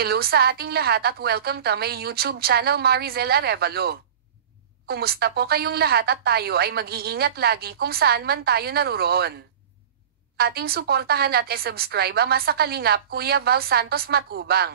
Hello sa ating lahat at welcome to my YouTube channel Marizel Arevalo. Kumusta po kayong lahat at tayo ay mag-iingat lagi kung saan man tayo naruroon. Ating suportahan at e-subscribe ama sa Kalingap Kuya Val Santos Matubang,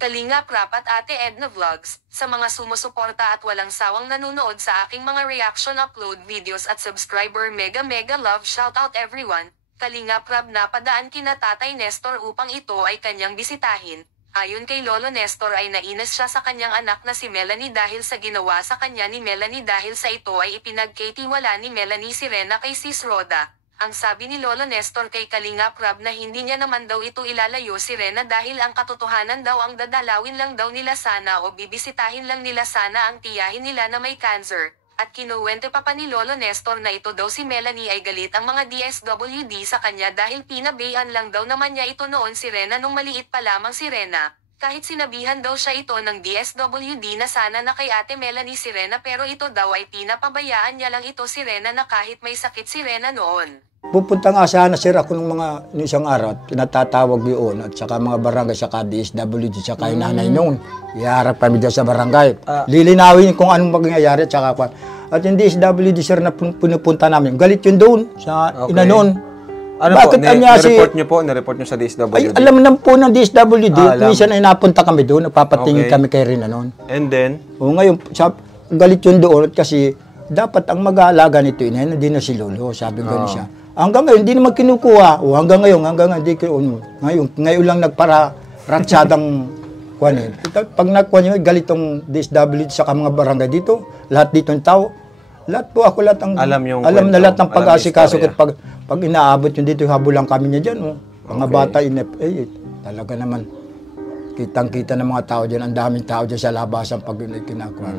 Kalingap Rap at Ate Edna Vlogs, sa mga sumusuporta at walang sawang nanonood sa aking mga reaction upload videos at subscriber mega love shoutout everyone. Kalingap Rap napadaan kina Tatay Nestor upang ito ay kanyang bisitahin. Ayon kay Lolo Nestor ay nainis siya sa kanyang anak na si Melanie dahil sa ginawa sa kanya ni Melanie dahil sa ito ay ipinagkatiwala ni Melanie si Rena kay Sis Roda. Ang sabi ni Lolo Nestor kay Kalingap Rab na hindi niya naman daw ito ilalayo si Rena dahil ang katotohanan daw ang dadalawin lang daw nila sana o bibisitahin lang nila sana ang tiyahin nila na may cancer. At kinuwente pa ni Lolo Nestor na ito daw si Melanie ay galit ang mga DSWD sa kanya dahil pinabayaan lang daw naman niya ito noon si Rena nung maliit pa lamang si Rena. Kahit sinabihan daw siya ito ng DSWD na sana na kay Ate Melanie si Rena pero ito daw ay pinapabayaan niya lang ito si Rena na kahit may sakit si Rena noon. Pupunta nga sana sir ako ng mga isang araw at pinatatawag yun at saka mga barangay saka DSWD saka yung nanay noon. Iharap kami dyan sa barangay. Lilinawin kung anong mangyayari at saka at yung DSWD sir na pinupunta namin. Galit yun doon sa ina noon. Ano bakit po? Na-report nyo po? Na-report nyo sa DSWD? Ay, alam na po ng DSWD. Minsan ay napunta kami doon. Napapatingin kami kay Rina noon. And then? O ngayon, galit yun doon kasi dapat ang mag-aalaga nito ina, hindi na si Lolo. Sabi ko siya. Hanggang ngayon, hindi naman kinukuha. O hanggang ngayon, hindi kinukuha. Ngayon lang nagpara-ratsadang kuhanin. Pag nagkuhan yun, galit tong DSWD sa mga barangay dito. Lahat dito ng tao. Lahat po ako lahat ang alam na lahat ng pag-asikaso ko pag inaabot yun dito, habulang kami niya dyan. Mga bata, talaga naman. Kitang-kita ng mga tao dyan. Ang daming tao dyan sa labasan pag yun ay kinakuha.